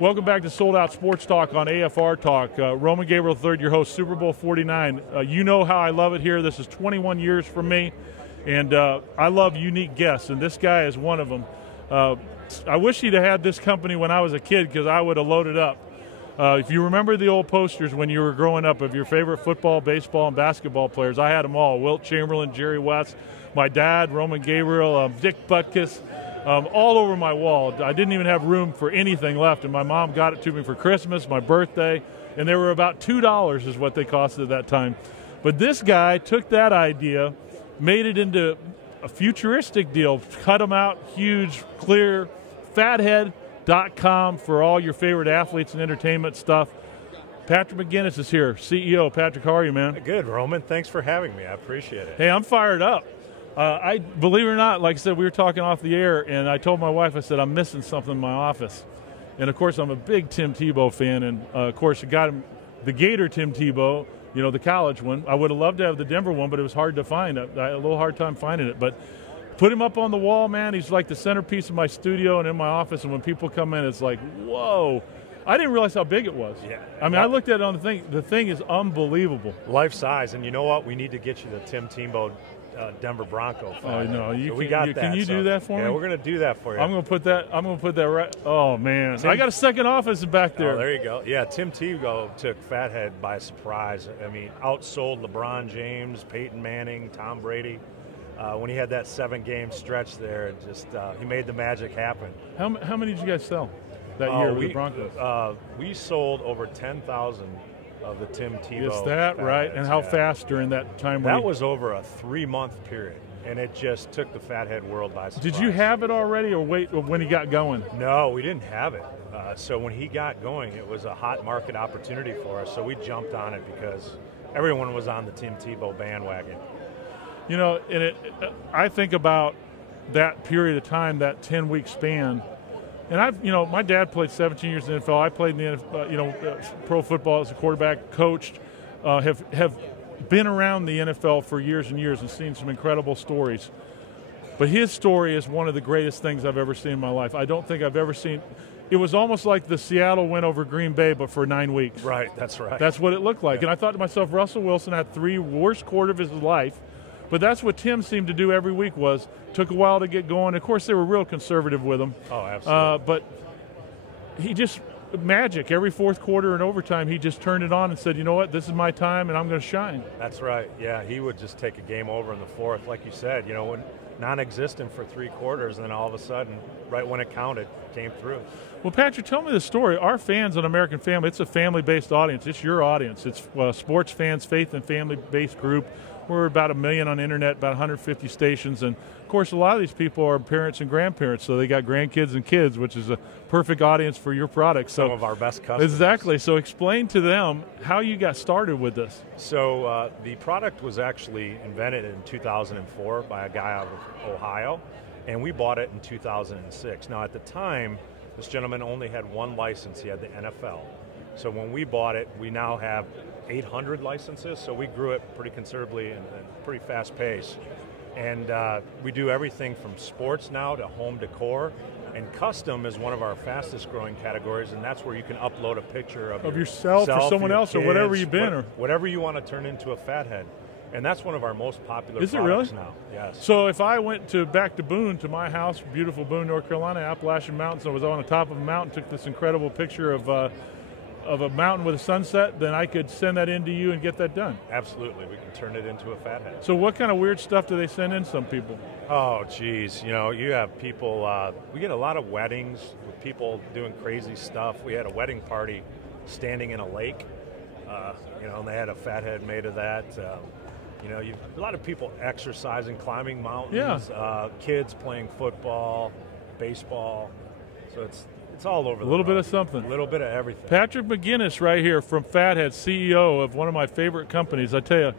Welcome back to Sold Out Sports Talk on AFR Talk. Roman Gabriel III, your host, Super Bowl 49. You know how I love it here. This is 21 years for me, and I love unique guests, and this guy is one of them. I wish he'd have had this company when I was a kid because I would have loaded up. If you remember the old posters when you were growing up of your favorite football, baseball, and basketball players, I had them all. Wilt Chamberlain, Jerry West, my dad, Roman Gabriel, Dick Butkus. All over my wall. I didn't even have room for anything left, and my mom got it to me for Christmas, my birthday, and they were about $2 is what they costed at that time. But this guy took that idea, made it into a futuristic deal, cut them out, huge, clear, fathead.com for all your favorite athletes and entertainment stuff. Patrick McGinnis is here, CEO. Patrick, how are you, man? Good, Roman. Thanks for having me. I appreciate it. Hey, I'm fired up. I believe it or not, like I said, we were talking off the air, and I told my wife, I said, I'm missing something in my office. And, of course, I'm a big Tim Tebow fan, and, of course, you got him, the Gator Tim Tebow, you know, the college one. I would have loved to have the Denver one, but it was hard to find. I had a little hard time finding it. But put him up on the wall, man. He's like the centerpiece of my studio and in my office, and when people come in, it's like, whoa. I didn't realize how big it was. Yeah. I mean, I looked at it on the thing. The thing is unbelievable. Life size, and you know what? We need to get you the Tim Tebow Denver Bronco. Oh no, so we got that. Can you do that for me? Yeah, we're gonna do that for you. I'm gonna put that right. Oh man, I got a second office back there. Oh, there you go. Yeah, Tim Tebow took Fathead by surprise. I mean, outsold LeBron James, Peyton Manning, Tom Brady. When he had that 7-game stretch there, just he made the magic happen. How many did you guys sell that year with the Broncos? We sold over 10,000 of the Tim Tebow. Is that right? And how fast during that time? That was over a 3-month period, and it just took the Fathead world by surprise. Did you have it already, or wait when he got going? No, we didn't have it. So when he got going, it was a hot market opportunity for us, so we jumped on it because everyone was on the Tim Tebow bandwagon. You know, and I think about that period of time, that 10-week span. And my dad played 17 years in the NFL. I played in the NFL, pro football as a quarterback, coached, have been around the NFL for years and years and seen some incredible stories. But his story is one of the greatest things I've ever seen in my life. I don't think I've ever seen. It was almost like the Seattle win over Green Bay, but for 9 weeks. Right, that's right. That's what it looked like. Yeah. And I thought to myself, Russell Wilson had 3 worst quarters of his life. But that's what Tim seemed to do every week took a while to get going. Of course, they were real conservative with him. Oh, absolutely. But he just, magic. Every fourth quarter and overtime, he just turned it on and said, you know what, this is my time and I'm going to shine. That's right. Yeah, he would just take a game over in the fourth. Like you said, when non-existent for 3 quarters, and then all of a sudden, right when it counted, came through. Well, Patrick, tell me the story. Our fans on American Family, it's a family-based audience. It's your audience. It's sports fans, faith and family-based group. We're about 1 million on the internet, about 150 stations, and of course a lot of these people are parents and grandparents, so they got grandkids and kids, which is a perfect audience for your product. Some of our best customers. Exactly. So explain to them how you got started with this. So the product was actually invented in 2004 by a guy out of Ohio, and we bought it in 2006. Now at the time, this gentleman only had 1 license. He had the NFL. So when we bought it, we now have 800 licenses, so we grew it pretty considerably and pretty fast pace. And we do everything from sports now to home decor, and custom is one of our fastest growing categories, and that's where you can upload a picture of yourself or someone else, kids, or whatever you've been. Or whatever you want to turn into a Fathead. And that's one of our most popular products really? Now. Yes. So if I went back to Boone, to my house, beautiful Boone, North Carolina, Appalachian Mountains, I was on the top of a mountain, took this incredible picture of a mountain with a sunset, then I could send that in to you and get that done. Absolutely. We can turn it into a Fathead. So what kind of weird stuff do they send in, some people? Oh, geez. You have people, we get a lot of weddings with people doing crazy stuff. We had a wedding party standing in a lake, and they had a Fathead made of that. A lot of people exercising, climbing mountains, kids playing football, baseball. So it's all over. A little bit of something. A little bit of everything. Patrick McGinnis right here from Fathead, CEO of one of my favorite companies. I tell you,